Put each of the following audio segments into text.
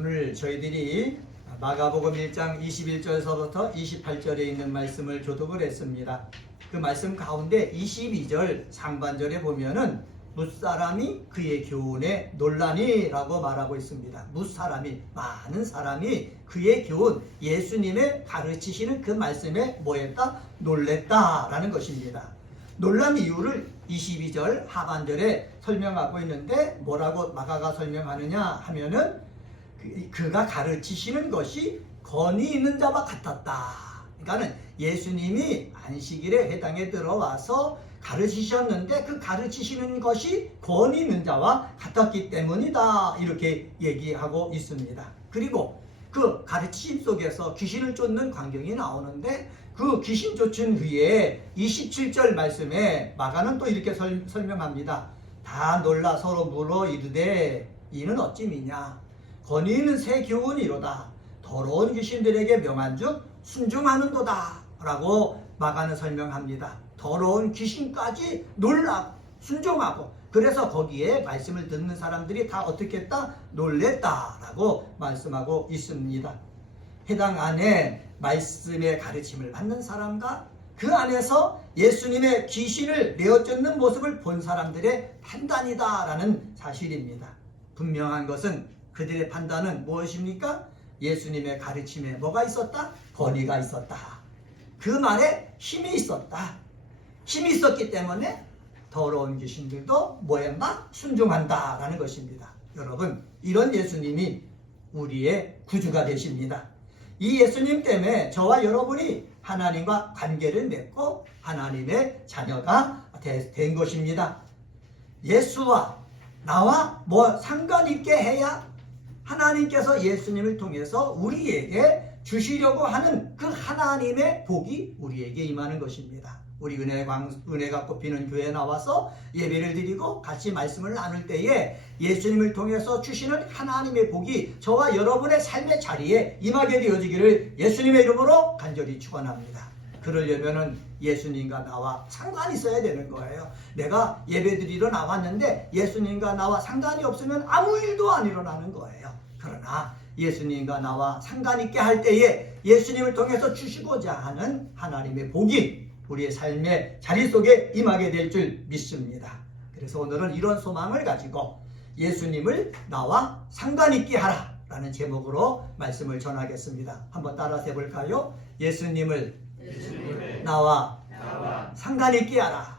오늘 저희들이 마가복음 1장 21절서부터 28절에 있는 말씀을 교독을 했습니다. 그 말씀 가운데 22절 상반절에 보면은 무사람이 그의 교훈에 놀라니라고 말하고 있습니다. 무사람이, 많은 사람이 그의 교훈, 예수님의 가르치시는 그 말씀에 뭐했다? 놀랬다라는 것입니다. 놀란 이유를 22절 하반절에 설명하고 있는데 뭐라고 마가가 설명하느냐 하면은 그가 가르치시는 것이 권위 있는 자와 같았다. 그러니까는 예수님이 안식일에 회당에 들어와서 가르치셨는데 그 가르치시는 것이 권위 있는 자와 같았기 때문이다. 이렇게 얘기하고 있습니다. 그리고 그 가르침 속에서 귀신을 쫓는 광경이 나오는데 그 귀신 쫓은 후에 27절 말씀에 마가는 또 이렇게 설명합니다. 다 놀라 서로 물어 이르되 이는 어찌미냐? 권위 있는 새 교훈이로다. 더러운 귀신들에게 명한즉 순종하는도다. 라고 마가는 설명합니다. 더러운 귀신까지 놀라 순종하고, 그래서 거기에 말씀을 듣는 사람들이 다 어떻게 했다? 놀랬다라고 말씀하고 있습니다. 해당 안에 말씀의 가르침을 받는 사람과 그 안에서 예수님의 귀신을 내어쫓는 모습을 본 사람들의 판단이다라는 사실입니다. 분명한 것은 그들의 판단은 무엇입니까? 예수님의 가르침에 뭐가 있었다? 권위가 있었다. 그 말에 힘이 있었다. 힘이 있었기 때문에 더러운 귀신들도 뭐했나? 순종한다라는 것입니다. 여러분, 이런 예수님이 우리의 구주가 되십니다. 이 예수님 때문에 저와 여러분이 하나님과 관계를 맺고 하나님의 자녀가 된 것입니다. 예수와 나와 뭐 상관있게 해야 하나님께서 예수님을 통해서 우리에게 주시려고 하는 그 하나님의 복이 우리에게 임하는 것입니다. 우리 은혜가 꽃피는 교회에 나와서 예배를 드리고 같이 말씀을 나눌 때에 예수님을 통해서 주시는 하나님의 복이 저와 여러분의 삶의 자리에 임하게 되어지기를 예수님의 이름으로 간절히 축원합니다. 그러려면은 예수님과 나와 상관이 있어야 되는 거예요. 내가 예배 드리러 나왔는데 예수님과 나와 상관이 없으면 아무 일도 안 일어나는 거예요. 그러나 예수님과 나와 상관 있게 할 때에 예수님을 통해서 주시고자 하는 하나님의 복이 우리의 삶의 자리 속에 임하게 될 줄 믿습니다. 그래서 오늘은 이런 소망을 가지고 예수님을 나와 상관 있게 하라 라는 제목으로 말씀을 전하겠습니다. 한번 따라서 해볼까요? 예수님을 나와 상관 있게 하라.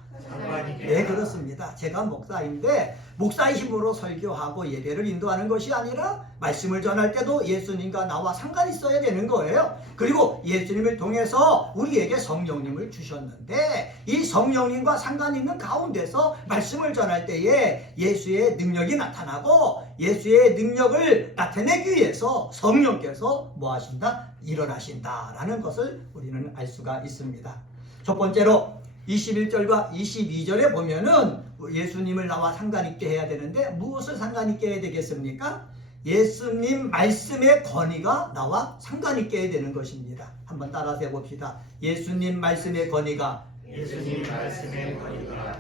네, 그렇습니다. 제가 목사인데 목사의 힘으로 설교하고 예배를 인도하는 것이 아니라 말씀을 전할 때도 예수님과 나와 상관이 있어야 되는 거예요. 그리고 예수님을 통해서 우리에게 성령님을 주셨는데 이 성령님과 상관 있는 가운데서 말씀을 전할 때에 예수의 능력이 나타나고 예수의 능력을 나타내기 위해서 성령께서 뭐 하신다? 일어나신다라는 것을 우리는 알 수가 있습니다. 첫 번째로 21절과 22절에 보면은 예수님을 나와 상관있게 해야 되는데 무엇을 상관있게 해야 되겠습니까? 예수님 말씀의 권위가 나와 상관있게 해야 되는 것입니다. 한번 따라서 해봅시다. 예수님 말씀의 권위가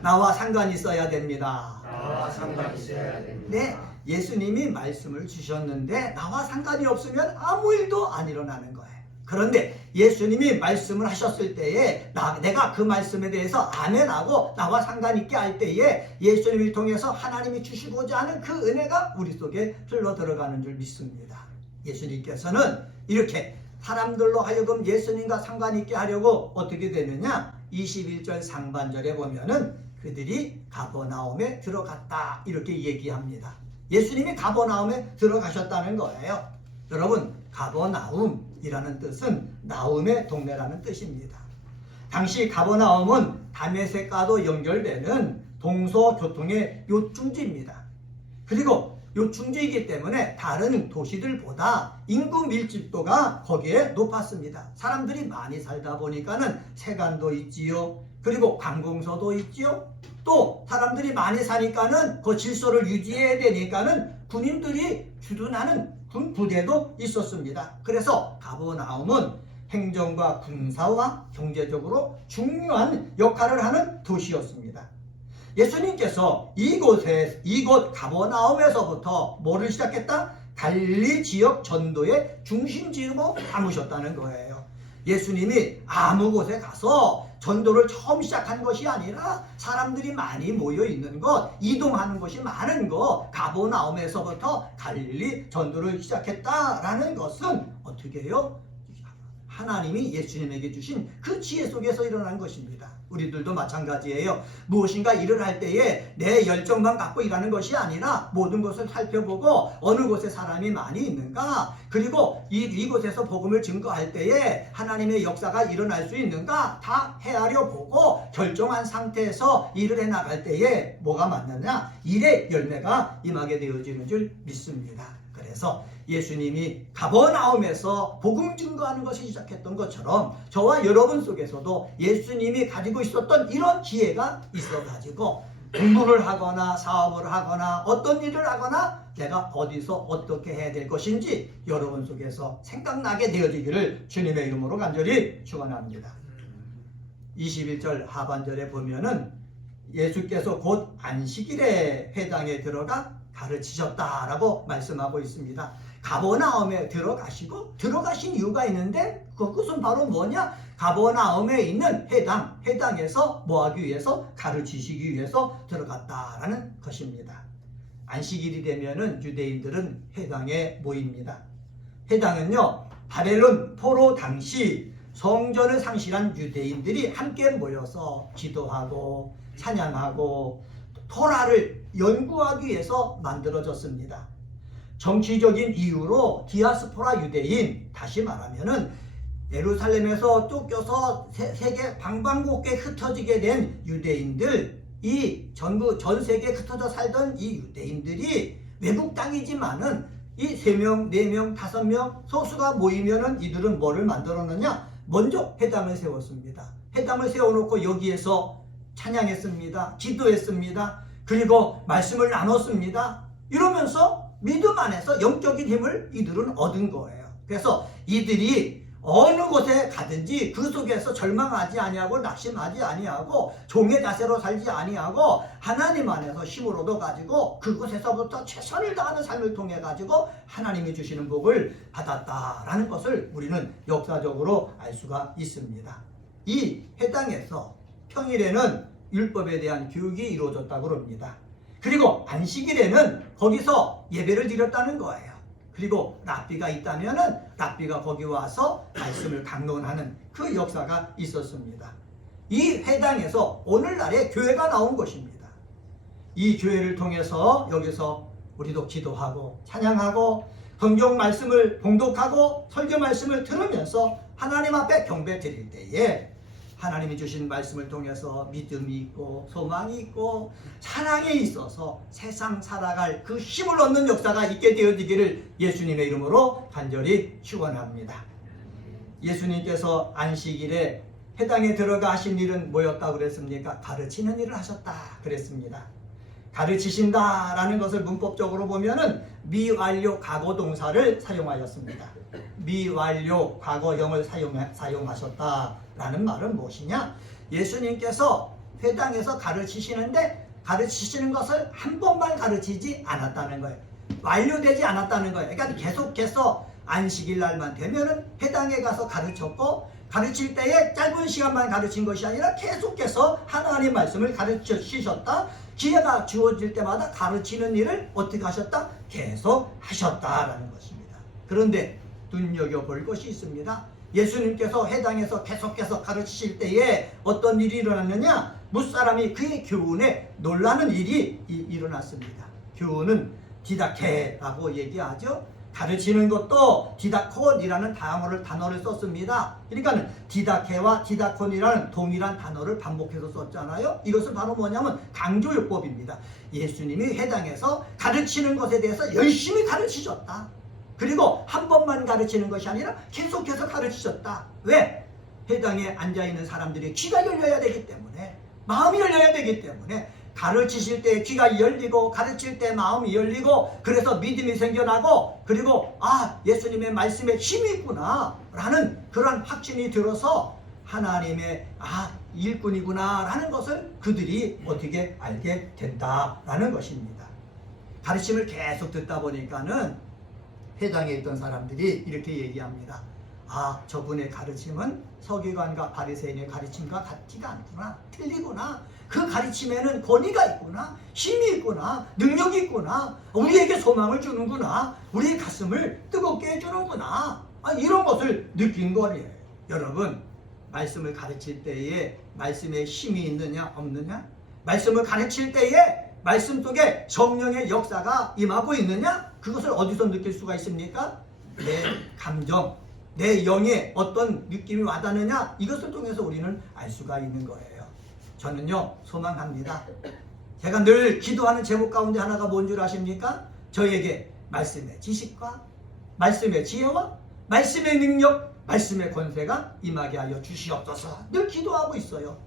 나와 상관이 있어야 됩니다. 네, 예수님이 말씀을 주셨는데 나와 상관이 없으면 아무 일도 안 일어나는 거예요. 그런데 예수님이 말씀을 하셨을 때에 내가 그 말씀에 대해서 아멘하고 나와 상관있게 할 때에 예수님을 통해서 하나님이 주시고자 하는 그 은혜가 우리 속에 흘러 들어가는 줄 믿습니다. 예수님께서는 이렇게 사람들로 하여금 예수님과 상관있게 하려고 어떻게 되느냐? 21절 상반절에 보면은 그들이 가버나움에 들어갔다 이렇게 얘기합니다. 예수님이 가버나움에 들어가셨다는 거예요. 여러분, 가버나움이라는 뜻은 나움의 동네라는 뜻입니다. 당시 가버나움은 다메섹과도 연결되는 동서교통의 요충지입니다. 그리고 요충지이기 때문에 다른 도시들보다 인구 밀집도가 거기에 높았습니다. 사람들이 많이 살다 보니까는 세관도 있지요. 그리고 관공서도 있지요. 또 사람들이 많이 사니까는 그 질서를 유지해야 되니까는 군인들이 주둔하는 군 부대도 있었습니다. 그래서 가버나움은 행정과 군사와 경제적으로 중요한 역할을 하는 도시였습니다. 예수님께서 이곳 가버나움에서부터 뭐를 시작했다? 갈릴리 지역 전도의 중심지로 삼으셨다는 거예요. 예수님이 아무 곳에 가서 전도를 처음 시작한 것이 아니라 사람들이 많이 모여 있는 곳, 이동하는 곳이 많은 곳, 가버나움에서부터 갈릴리 전도를 시작했다라는 것은 어떻게 해요? 하나님이 예수님에게 주신 그 지혜 속에서 일어난 것입니다. 우리들도 마찬가지예요. 무엇인가 일을 할 때에 내 열정만 갖고 일하는 것이 아니라 모든 것을 살펴보고 어느 곳에 사람이 많이 있는가, 그리고 이곳에서 복음을 증거할 때에 하나님의 역사가 일어날 수 있는가 다 헤아려 보고 결정한 상태에서 일을 해나갈 때에 뭐가 맞느냐, 일의 열매가 임하게 되어지는 줄 믿습니다. 그래서 예수님이 가버나움에서 복음 증거하는 것이 시작했던 것처럼 저와 여러분 속에서도 예수님이 가지고 있었던 이런 지혜가 있어가지고 공부를 하거나 사업을 하거나 어떤 일을 하거나 내가 어디서 어떻게 해야 될 것인지 여러분 속에서 생각나게 되어지기를 주님의 이름으로 간절히 축원합니다. 21절 하반절에 보면은 예수께서 곧 안식일에 회당에 들어가 가르치셨다라고 말씀하고 있습니다. 가버나움에 들어가신 이유가 있는데 그것은 바로 뭐냐? 가버나움에 있는 회당에서 뭐하기 위해서? 가르치시기 위해서 들어갔다라는 것입니다. 안식일이 되면은 유대인들은 회당에 모입니다. 회당은요, 바벨론 포로 당시 성전을 상실한 유대인들이 함께 모여서 기도하고 찬양하고 토라를 연구하기 위해서 만들어졌습니다. 정치적인 이유로 디아스포라 유대인, 다시 말하면은 예루살렘에서 쫓겨서 세계 방방곡곡에 흩어지게 된 유대인들, 전 세계에 흩어져 살던 이 유대인들이 외국 땅이지만은 이 3명, 4명, 5명 소수가 모이면은 이들은 뭐를 만들었느냐? 먼저 회당을 세웠습니다. 회당을 세워놓고 여기에서 찬양했습니다. 기도했습니다. 그리고 말씀을 나눴습니다. 이러면서 믿음 안에서 영적인 힘을 이들은 얻은 거예요. 그래서 이들이 어느 곳에 가든지 그 속에서 절망하지 아니하고 낙심하지 아니하고 종의 자세로 살지 아니하고 하나님 안에서 힘을 얻어가지고 그곳에서부터 최선을 다하는 삶을 통해 가지고 하나님이 주시는 복을 받았다라는 것을 우리는 역사적으로 알 수가 있습니다. 이 회당에서 평일에는 율법에 대한 교육이 이루어졌다고 합니다. 그리고 안식일에는 거기서 예배를 드렸다는 거예요. 그리고 랍비가 있다면은 랍비가 거기 와서 말씀을 강론하는 그 역사가 있었습니다. 이 회당에서 오늘날의 교회가 나온 것입니다. 이 교회를 통해서 여기서 우리도 기도하고 찬양하고 성경 말씀을 봉독하고 설교 말씀을 들으면서 하나님 앞에 경배 드릴 때에 하나님이 주신 말씀을 통해서 믿음이 있고 소망이 있고 사랑에 있어서 세상 살아갈 그 힘을 얻는 역사가 있게 되어지기를 예수님의 이름으로 간절히 축원합니다. 예수님께서 안식일에 회당에 들어가 하신 일은 뭐였다고 그랬습니까? 가르치는 일을 하셨다 그랬습니다. 가르치신다라는 것을 문법적으로 보면은 미완료 과거 동사를 사용하였습니다. 미완료 과거형을 사용하셨다라는 말은 무엇이냐? 예수님께서 회당에서 가르치시는데 가르치시는 것을 한 번만 가르치지 않았다는 거예요. 완료되지 않았다는 거예요. 그러니까 계속해서 안식일 날만 되면은 회당에 가서 가르쳤고 가르칠 때에 짧은 시간만 가르친 것이 아니라 계속해서 하나님 말씀을 가르치셨다. 기회가 주어질 때마다 가르치는 일을 어떻게 하셨다? 계속 하셨다라는 것입니다. 그런데 눈여겨볼 것이 있습니다. 예수님께서 회당에서 계속해서 가르치실 때에 어떤 일이 일어났느냐? 무사람이 그의 교훈에 놀라는 일이 일어났습니다. 교훈은 디다케라고 얘기하죠. 가르치는 것도 디다콘이라는 단어를 썼습니다. 그러니까 디다케와 디다콘이라는 동일한 단어를 반복해서 썼잖아요. 이것은 바로 뭐냐면 강조요법입니다. 예수님이 회당에서 가르치는 것에 대해서 열심히 가르치셨다. 그리고 한 번만 가르치는 것이 아니라 계속해서 가르치셨다. 왜? 회당에 앉아있는 사람들이 귀가 열려야 되기 때문에, 마음이 열려야 되기 때문에 가르치실 때 귀가 열리고 가르칠 때 마음이 열리고 그래서 믿음이 생겨나고 그리고 예수님의 말씀에 힘이 있구나 라는 그런 확신이 들어서 하나님의 일꾼이구나 라는 것을 그들이 어떻게 알게 된다라는 것입니다. 가르침을 계속 듣다 보니까는 회당에 있던 사람들이 이렇게 얘기합니다. 아, 저분의 가르침은 서기관과 바리새인의 가르침과 같지가 않구나. 틀리구나. 그 가르침에는 권위가 있구나. 힘이 있구나. 능력이 있구나. 우리에게 소망을 주는구나. 우리의 가슴을 뜨겁게 해주는구나. 이런 것을 느낀 거예요. 여러분, 말씀을 가르칠 때에 말씀에 힘이 있느냐 없느냐? 말씀을 가르칠 때에 말씀 속에 성령의 역사가 임하고 있느냐? 그것을 어디서 느낄 수가 있습니까? 내 감정, 내 영에 어떤 느낌이 와닿느냐? 이것을 통해서 우리는 알 수가 있는 거예요. 저는요, 소망합니다. 제가 늘 기도하는 제목 가운데 하나가 뭔 줄 아십니까? 저에게 말씀의 지식과 말씀의 지혜와 말씀의 능력, 말씀의 권세가 임하게 하여 주시옵소서. 늘 기도하고 있어요.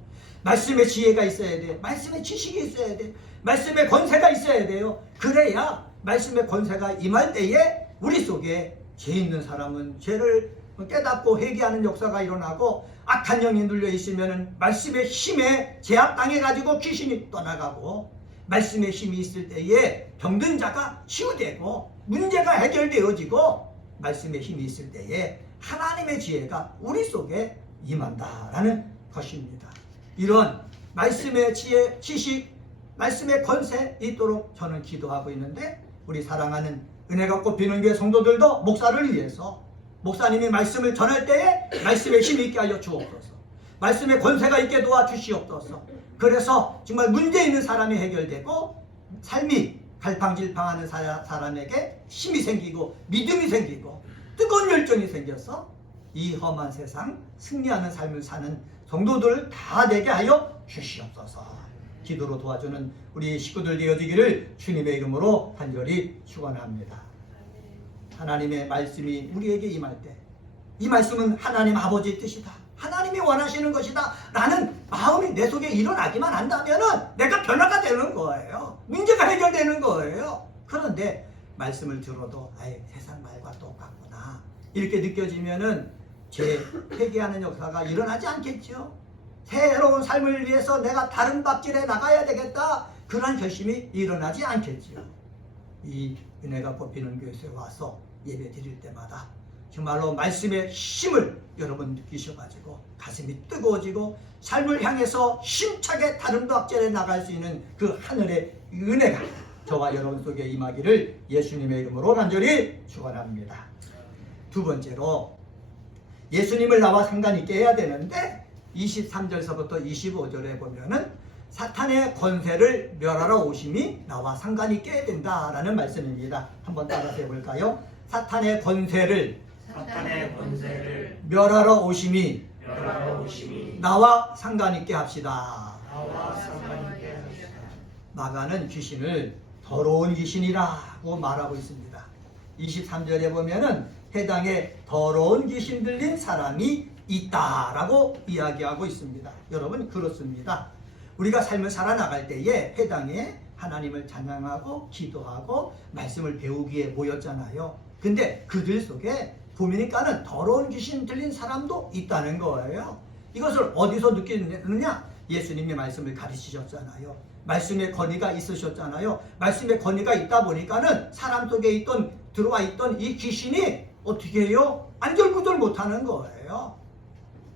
말씀의 지혜가 있어야 돼요. 말씀의 지식이 있어야 돼요. 말씀의 권세가 있어야 돼요. 그래야 말씀의 권세가 임할 때에 우리 속에 죄 있는 사람은 죄를 깨닫고 회개하는 역사가 일어나고, 악한 영이 눌려 있으면 말씀의 힘에 제압당해가지고 귀신이 떠나가고, 말씀의 힘이 있을 때에 병든 자가 치유되고 문제가 해결되어지고, 말씀의 힘이 있을 때에 하나님의 지혜가 우리 속에 임한다라는 것입니다. 이런 말씀의 지혜, 지식, 말씀의 권세 있도록 저는 기도하고 있는데, 우리 사랑하는 은혜가 꽃피는 교회 성도들도 목사를 위해서 목사님이 말씀을 전할 때에 말씀의 힘이 있게 하여 주옵소서. 말씀의 권세가 있게 도와주시옵소서. 그래서 정말 문제 있는 사람이 해결되고, 삶이 갈팡질팡하는 사람에게 힘이 생기고 믿음이 생기고 뜨거운 열정이 생겨서 이 험한 세상 승리하는 삶을 사는 성도들 다 되게 하여 주시옵소서. 기도로 도와주는 우리 식구들 되어지기를 주님의 이름으로 간절히 축원합니다. 하나님의 말씀이 우리에게 임할 때, 이 말씀은 하나님 아버지의 뜻이다, 하나님이 원하시는 것이다 라는 마음이 내 속에 일어나기만 한다면 내가 변화가 되는 거예요. 문제가 해결되는 거예요. 그런데 말씀을 들어도 세상 말과 똑같구나 이렇게 느껴지면은 제 회개하는 역사가 일어나지 않겠죠. 새로운 삶을 위해서 내가 다른 밥길에 나가야 되겠다, 그런 결심이 일어나지 않겠죠. 이 은혜가 뽑히는 교회에 와서 예배 드릴 때마다 정말로 말씀의 힘을 여러분 느끼셔가지고 가슴이 뜨거워지고 삶을 향해서 힘차게 다른 밥길에 나갈 수 있는 그 하늘의 은혜가 저와 여러분 속에 임하기를 예수님의 이름으로 간절히 축원합니다. 두 번째로, 예수님을 나와 상관있게 해야 되는데 23절서부터 25절에 보면은 사탄의 권세를 멸하러 오심이 나와 상관있게 해야 된다라는 말씀입니다. 한번 따라서 해볼까요? 사탄의 권세를 멸하러 오심이 나와 상관있게 합시다. 마가는 귀신을 더러운 귀신이라고 말하고 있습니다. 23절에 보면은 해당에 더러운 귀신 들린 사람이 있다라고 이야기하고 있습니다. 여러분, 그렇습니다. 우리가 삶을 살아나갈 때에 해당에 하나님을 찬양하고 기도하고 말씀을 배우기에 모였잖아요. 근데 그들 속에 보니까는 더러운 귀신 들린 사람도 있다는 거예요. 이것을 어디서 느끼느냐? 예수님이 말씀을 가르치셨잖아요. 말씀의 권위가 있으셨잖아요. 말씀의 권위가 있다 보니까는 사람 속에 들어와 있던 이 귀신이 어떻게 해요? 안절부절 못하는 거예요.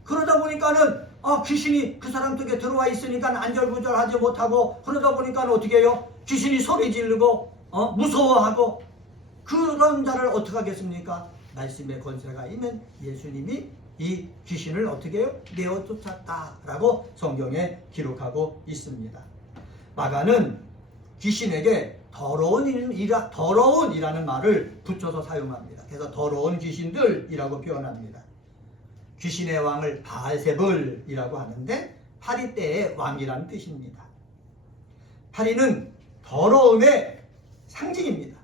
그러다 보니까는 귀신이 그 사람 속에 들어와 있으니까 안절부절하지 못하고, 그러다 보니까 어떻게 해요? 귀신이 소리 지르고 무서워하고, 그런 자를 어떻게 하겠습니까? 말씀의 권세가 있는 예수님이 이 귀신을 어떻게 해요? 내어 쫓았다라고 성경에 기록하고 있습니다. 마가는 귀신에게 더러운이라는 말을 붙여서 사용합니다. 그래서 더러운 귀신들이라고 표현합니다. 귀신의 왕을 바알세불이라고 하는데 파리떼의 왕이라는 뜻입니다. 파리는 더러움의 상징입니다.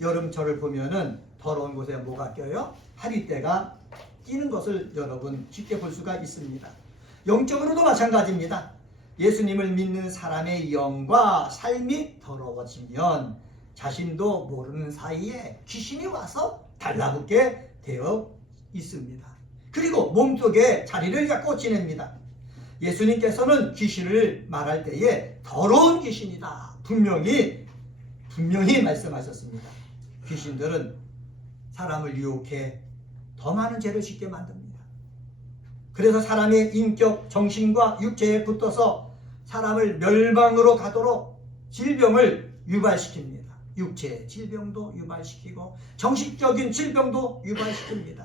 여름철을 보면은 더러운 곳에 뭐가 껴요? 파리떼가 끼는 것을 여러분 쉽게 볼 수가 있습니다. 영적으로도 마찬가지입니다. 예수님을 믿는 사람의 영과 삶이 더러워지면 자신도 모르는 사이에 귀신이 와서 달라붙게 되어 있습니다. 그리고 몸속에 자리를 잡고 지냅니다. 예수님께서는 귀신을 말할 때에 더러운 귀신이다 분명히 말씀하셨습니다. 귀신들은 사람을 유혹해 더 많은 죄를 짓게 만듭니다. 그래서 사람의 인격, 정신과 육체에 붙어서 사람을 멸망으로 가도록 질병을 유발시킵니다. 육체의 질병도 유발시키고 정신적인 질병도 유발시킵니다.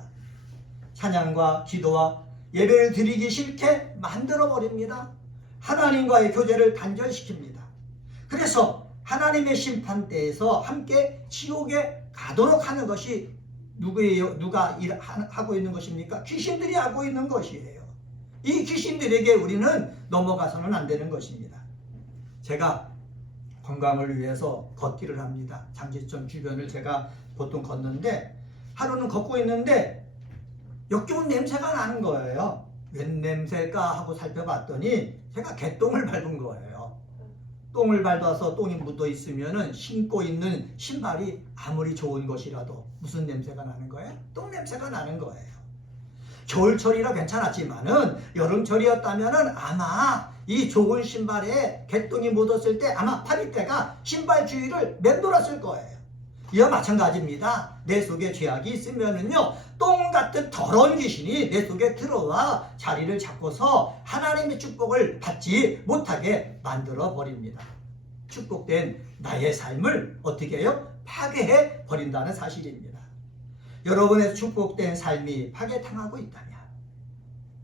찬양과 기도와 예배를 드리기 싫게 만들어버립니다. 하나님과의 교제를 단절시킵니다. 그래서 하나님의 심판대에서 함께 지옥에 가도록 하는 것이 누구예요? 누가 하고 있는 것입니까? 귀신들이 하고 있는 것이에요. 이 귀신들에게 우리는 넘어가서는 안 되는 것입니다. 제가 건강을 위해서 걷기를 합니다. 장지천 주변을 제가 보통 걷는데 하루는 걷고 있는데 역겨운 냄새가 나는 거예요. 웬 냄새일까 하고 살펴봤더니 제가 개똥을 밟은 거예요. 똥을 밟아서 똥이 묻어 있으면은 신고 있는 신발이 아무리 좋은 것이라도 무슨 냄새가 나는 거예요? 똥 냄새가 나는 거예요. 겨울철이라 괜찮았지만은 여름철이었다면은 아마 이 좋은 신발에 개똥이 묻었을 때 아마 파리떼가 신발 주위를 맴돌았을 거예요. 이와 마찬가지입니다. 내 속에 죄악이 있으면은요, 똥 같은 더러운 귀신이 내 속에 들어와 자리를 잡고서 하나님의 축복을 받지 못하게 만들어 버립니다. 축복된 나의 삶을 어떻게 해요? 파괴해 버린다는 사실입니다. 여러분의 축복된 삶이 파괴당하고 있다면,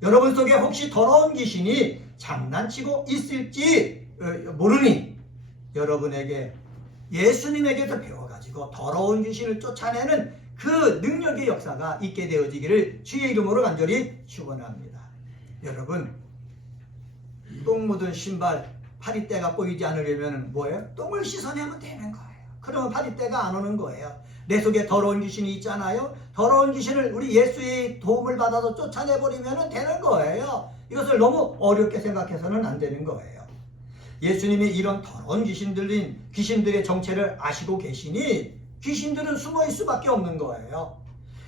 여러분 속에 혹시 더러운 귀신이 장난치고 있을지 모르니 여러분에게 예수님에게서 배워가지고 더러운 귀신을 쫓아내는 그 능력의 역사가 있게 되어지기를 주의 이름으로 간절히 축원합니다. 여러분, 똥 묻은 신발 파리떼가 보이지 않으려면 뭐예요? 똥을 씻어내면 되는 거예요. 그러면 파리떼가 안 오는 거예요. 내 속에 더러운 귀신이 있잖아요. 더러운 귀신을 우리 예수의 도움을 받아서 쫓아내버리면 되는 거예요. 이것을 너무 어렵게 생각해서는 안 되는 거예요. 예수님이 이런 더러운 귀신들의 정체를 아시고 계시니 귀신들은 숨어있을 수밖에 없는 거예요.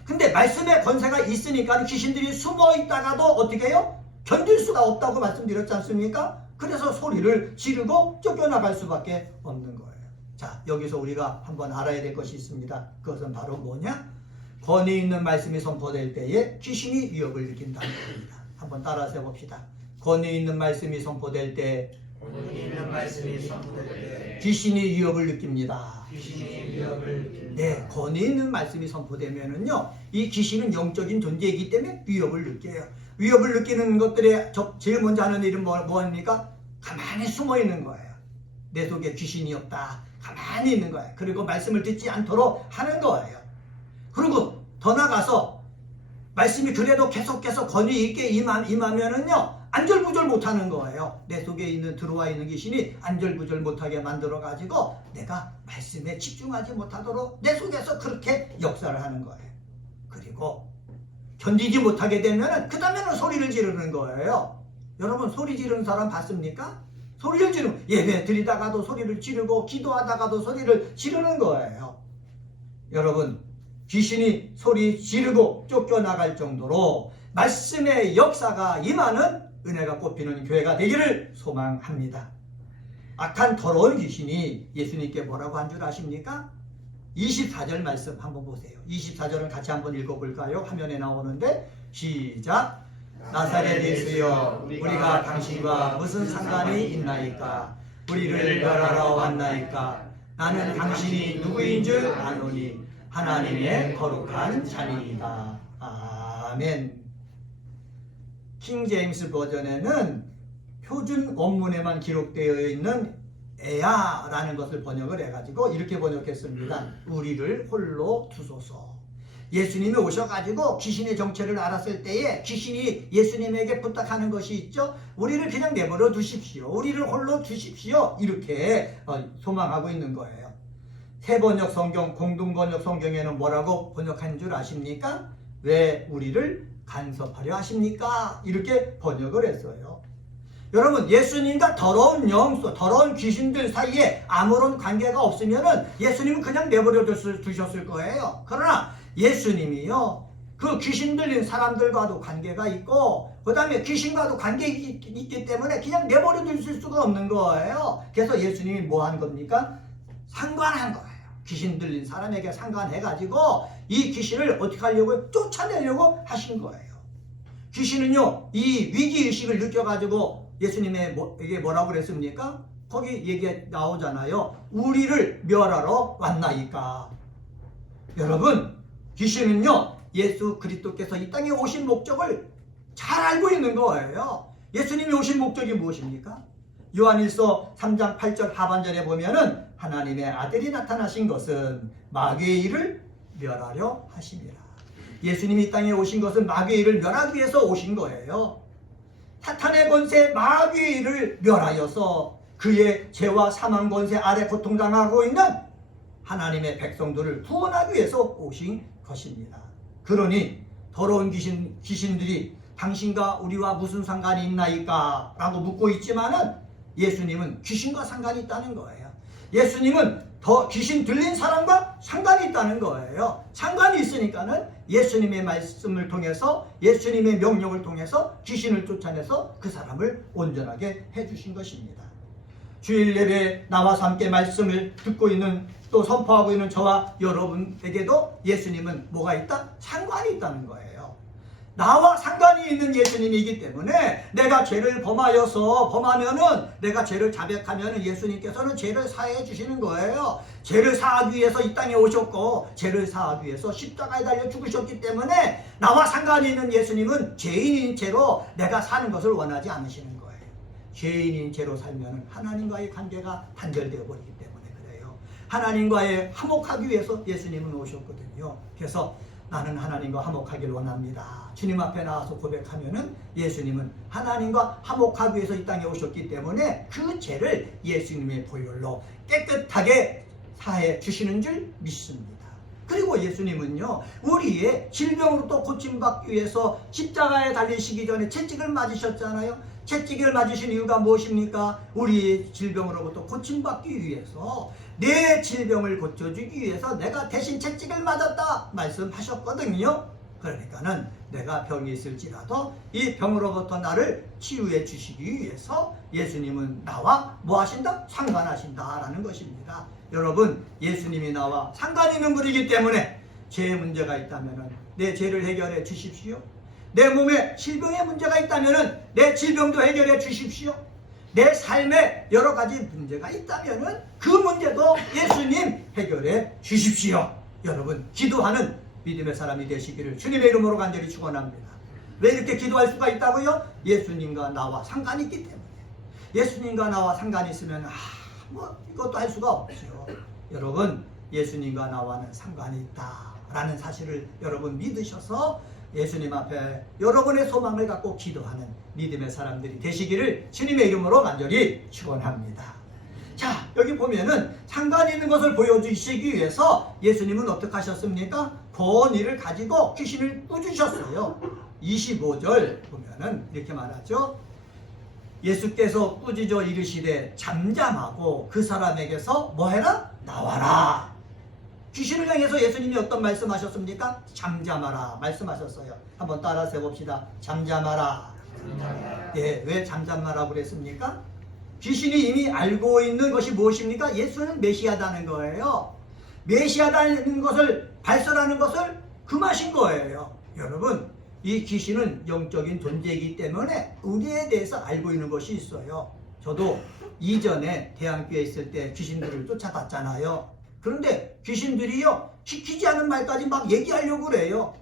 근데 말씀의 권세가 있으니까 귀신들이 숨어있다가도 어떻게 해요? 견딜 수가 없다고 말씀드렸지 않습니까? 그래서 소리를 지르고 쫓겨나갈 수밖에 없는 거예요. 자, 여기서 우리가 한번 알아야 될 것이 있습니다. 그것은 바로 뭐냐? 권위 있는 말씀이 선포될 때에 귀신이 위협을 느낀다는 겁니다. 한번 따라서 해봅시다. 권위 있는 말씀이 선포될 때 귀신이 위협을 느낍니다. 네, 권위 있는 말씀이 선포되면은요, 이 귀신은 영적인 존재이기 때문에 위협을 느껴요. 위협을 느끼는 것들에 제일 먼저 하는 일은 뭐합니까? 가만히 숨어 있는 거예요. 내 속에 귀신이 없다. 가만히 있는 거예요. 그리고 말씀을 듣지 않도록 하는 거예요. 그리고 더 나가서 말씀이 그래도 계속해서 권위 있게 임하면은요, 안절부절 못하는 거예요. 내 속에 들어와 있는 귀신이 안절부절 못하게 만들어가지고 내가 말씀에 집중하지 못하도록 내 속에서 그렇게 역사를 하는 거예요. 그리고 견디지 못하게 되면은 그 다음에는 소리를 지르는 거예요. 여러분, 소리 지르는 사람 봤습니까? 소리를 지르고 예배 드리다가도 소리를 지르고 기도하다가도 소리를 지르는 거예요. 여러분, 귀신이 소리 지르고 쫓겨나갈 정도로 말씀의 역사가 임하는 은혜가 꽃피는 교회가 되기를 소망합니다. 악한 더러운 귀신이 예수님께 뭐라고 한 줄 아십니까? 24절 말씀 한번 보세요. 24절은 같이 한번 읽어볼까요? 화면에 나오는데 시작! 나사렛 예수여, 우리가 당신과 무슨 상관이 있나이까? 우리를 멸하러 왔나이까? 나는 당신이 누구인 줄 아노니 하나님의 거룩한 자니이다. 아멘. 킹 제임스 버전에는 표준 원문에만 기록되어 있는 에야라는 것을 번역을 해가지고 이렇게 번역했습니다. 우리를 홀로 두소서. 예수님이 오셔가지고 귀신의 정체를 알았을 때에 귀신이 예수님에게 부탁하는 것이 있죠. 우리를 그냥 내버려 두십시오. 우리를 홀로 두십시오. 이렇게 소망하고 있는 거예요. 새 번역 성경, 공동 번역 성경에는 뭐라고 번역한 줄 아십니까? 왜 우리를 간섭하려 하십니까? 이렇게 번역을 했어요. 여러분, 예수님과 더러운 더러운 귀신들 사이에 아무런 관계가 없으면은 예수님은 그냥 내버려 두셨을 거예요. 그러나 예수님이요, 그 귀신 들린 사람들과도 관계가 있고 그 다음에 귀신과도 관계가 있기 때문에 그냥 내버려 두실 수가 없는 거예요. 그래서 예수님이 뭐 한 겁니까? 상관한 거예요. 귀신 들린 사람에게 상관해가지고 이 귀신을 어떻게 하려고 쫓아내려고 하신 거예요. 귀신은요, 이 위기의식을 느껴가지고 이게 뭐라고 그랬습니까? 거기 얘기 나오잖아요. 우리를 멸하러 왔나이까. 여러분, 귀신은요, 예수 그리스도께서 이 땅에 오신 목적을 잘 알고 있는 거예요. 예수님이 오신 목적이 무엇입니까? 요한일서 3장 8절 하반절에 보면은 하나님의 아들이 나타나신 것은 마귀의 일을 멸하려 하심이라. 예수님이 이 땅에 오신 것은 마귀의 일을 멸하기 위해서 오신 거예요. 사탄의 권세 마귀의 일을 멸하여서 그의 죄와 사망 권세 아래 고통당하고 있는 하나님의 백성들을 구원하기 위해서 오신 것입니다. 그러니 더러운 귀신들이 당신과 우리와 무슨 상관이 있나이까? 라고 묻고 있지만은 예수님은 귀신과 상관이 있다는 거예요. 예수님은 더 귀신 들린 사람과 상관이 있다는 거예요. 상관이 있으니까는 예수님의 말씀을 통해서 예수님의 명령을 통해서 귀신을 쫓아내서 그 사람을 온전하게 해주신 것입니다. 주일 예배에 나와서 함께 말씀을 듣고 있는 또 선포하고 있는 저와 여러분에게도 예수님은 뭐가 있다? 상관이 있다는 거예요. 나와 상관이 있는 예수님이기 때문에 내가 죄를 범하면은 내가 죄를 자백하면은 예수님께서는 죄를 사해 주시는 거예요. 죄를 사하기 위해서 이 땅에 오셨고 죄를 사하기 위해서 십자가에 달려 죽으셨기 때문에 나와 상관이 있는 예수님은 죄인인 채로 내가 사는 것을 원하지 않으시는 거예요. 죄인인 채로 살면은 하나님과의 관계가 단절되어 버리기 때문에 그래요. 하나님과의 화목하기 위해서 예수님은 오셨거든요. 그래서 나는 하나님과 화목하길 원합니다. 주님 앞에 나와서 고백하면은 예수님은 하나님과 화목하기 위해서 이 땅에 오셨기 때문에 그 죄를 예수님의 보혈로 깨끗하게 사해 주시는 줄 믿습니다. 그리고 예수님은요, 우리의 질병으로부터 고침받기 위해서 십자가에 달리시기 전에 채찍을 맞으셨잖아요. 채찍을 맞으신 이유가 무엇입니까? 우리의 질병으로부터 고침받기 위해서, 내 질병을 고쳐주기 위해서 내가 대신 채찍을 맞았다 말씀하셨거든요. 그러니까는 내가 병이 있을지라도 이 병으로부터 나를 치유해 주시기 위해서 예수님은 나와 뭐 하신다? 상관하신다 라는 것입니다. 여러분, 예수님이 나와 상관 있는 분이기 때문에 죄의 문제가 있다면 내 죄를 해결해 주십시오. 내 몸에 질병의 문제가 있다면 내 질병도 해결해 주십시오. 내 삶에 여러 가지 문제가 있다면 그 문제도 예수님 해결해 주십시오. 여러분, 기도하는 믿음의 사람이 되시기를 주님의 이름으로 간절히 축원합니다. 왜 이렇게 기도할 수가 있다고요? 예수님과 나와 상관이 있기 때문에. 예수님과 나와 상관이 있으면 이것도 할 수가 없죠. 여러분, 예수님과 나와는 상관이 있다라는 사실을 여러분 믿으셔서 예수님 앞에 여러분의 소망을 갖고 기도하는 믿음의 사람들이 되시기를 주님의 이름으로 간절히 축원합니다. 자, 여기 보면은 상관이 있는 것을 보여주시기 위해서 예수님은 어떻게 하셨습니까? 권위를 가지고 귀신을 꾸짖으셨어요. 25절 보면은 이렇게 말하죠. 예수께서 꾸짖어 이르시되 잠잠하고 그 사람에게서 뭐해라? 나와라. 귀신을 향해서 예수님이 어떤 말씀하셨습니까? 잠잠하라 말씀하셨어요. 한번 따라서 해봅시다. 잠잠하라. 예, 왜 잠잠하라고 그랬습니까? 귀신이 이미 알고 있는 것이 무엇입니까? 예수는 메시아다는 거예요. 메시아다는 것을 발설하는 것을 금하신 거예요. 여러분, 이 귀신은 영적인 존재이기 때문에 우리에 대해서 알고 있는 것이 있어요. 저도 이전에 대학교에 있을 때 귀신들을 쫓아봤잖아요. 그런데 귀신들이요, 시키지 않은 말까지 막 얘기하려고 그래요.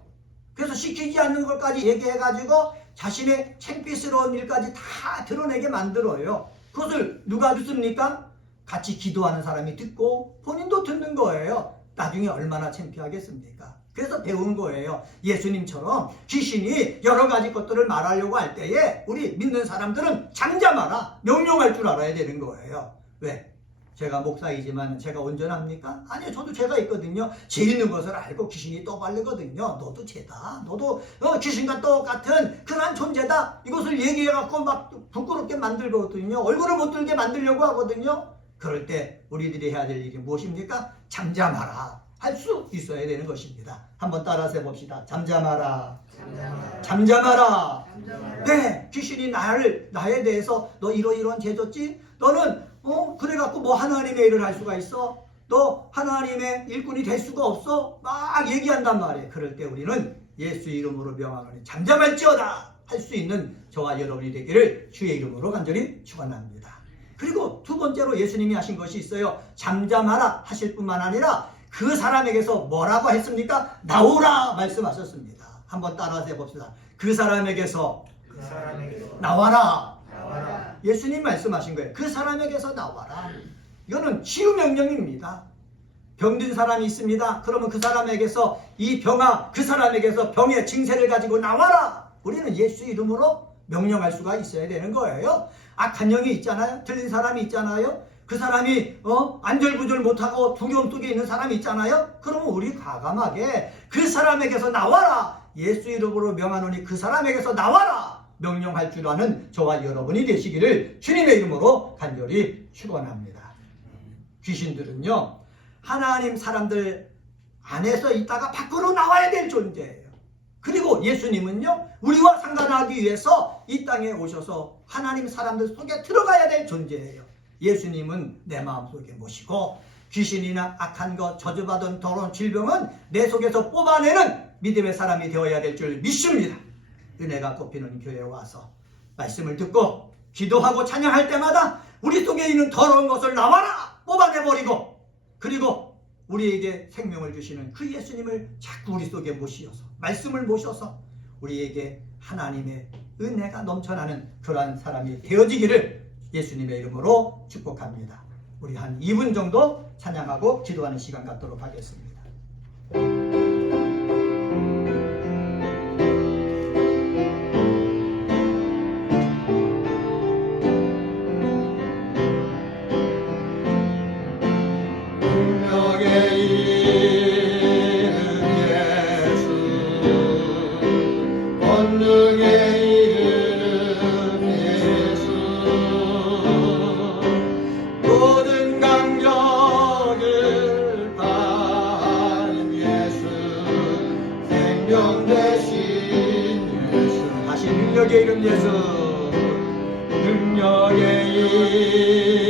그래서 시키지 않는 것까지 얘기해가지고 자신의 창피스러운 일까지 다 드러내게 만들어요. 그것을 누가 듣습니까? 같이 기도하는 사람이 듣고 본인도 듣는 거예요. 나중에 얼마나 창피하겠습니까? 그래서 배운 거예요. 예수님처럼 귀신이 여러 가지 것들을 말하려고 할 때에 우리 믿는 사람들은 잠잠하라, 명령할 줄 알아야 되는 거예요. 왜? 제가 목사이지만 제가 온전합니까? 아니요, 저도 죄가 있거든요. 죄 있는 것을 알고 귀신이 떠발르거든요. 너도 죄다. 너도 귀신과 똑같은 그러한 존재다. 이것을 얘기해갖고 막 부끄럽게 만들거든요. 얼굴을 못 들게 만들려고 하거든요. 그럴 때 우리들이 해야 될 일이 무엇입니까? 잠잠하라. 할 수 있어야 되는 것입니다. 한번 따라서 해봅시다. 잠잠하라. 잠잠하라. 네, 귀신이 나에 대해서 너 이러이러한 죄 졌지? 너는 그래갖고 뭐 하나님의 일을 할 수가 있어? 너 하나님의 일꾼이 될 수가 없어? 막 얘기한단 말이에요. 그럴 때 우리는 예수 이름으로 명하노니 잠잠할지어다 할 수 있는 저와 여러분이 되기를 주의 이름으로 간절히 축원합니다. 그리고 두 번째로 예수님이 하신 것이 있어요. 잠잠하라 하실 뿐만 아니라 그 사람에게서 뭐라고 했습니까? 나오라 말씀하셨습니다. 한번 따라서 해봅시다. 그 사람에게서 나와라. 예수님 말씀하신 거예요. 그 사람에게서 나와라. 이거는 치유 명령입니다. 병든 사람이 있습니다. 그러면 그 사람에게서 이 병아, 그 사람에게서 병의 증세를 가지고 나와라. 우리는 예수 이름으로 명령할 수가 있어야 되는 거예요. 악한 영이 있잖아요. 들린 사람이 있잖아요. 그 사람이 안절부절 못하고 두려움 속에 있는 사람이 있잖아요. 그러면 우리 과감하게 그 사람에게서 나와라. 예수 이름으로 명하노니 그 사람에게서 나와라. 명령할 줄 아는 저와 여러분이 되시기를 주님의 이름으로 간절히 축원합니다. 귀신들은요, 하나님 사람들 안에서 있다가 밖으로 나와야 될 존재예요. 그리고 예수님은요, 우리와 상관하기 위해서 이 땅에 오셔서 하나님 사람들 속에 들어가야 될 존재예요. 예수님은 내 마음속에 모시고 귀신이나 악한 것, 저주받은 더러운 질병은 내 속에서 뽑아내는 믿음의 사람이 되어야 될 줄 믿습니다. 은혜가 꼽히는 교회에 와서 말씀을 듣고 기도하고 찬양할 때마다 우리 속에 있는 더러운 것을 나와라! 뽑아내버리고, 그리고 우리에게 생명을 주시는 그 예수님을 자꾸 우리 속에 모시어서 말씀을 모셔서 우리에게 하나님의 은혜가 넘쳐나는 그러한 사람이 되어지기를 예수님의 이름으로 축복합니다. 우리 한 2분 정도 찬양하고 기도하는 시간 갖도록 하겠습니다. 능력의 이름 예수, 능력의 이름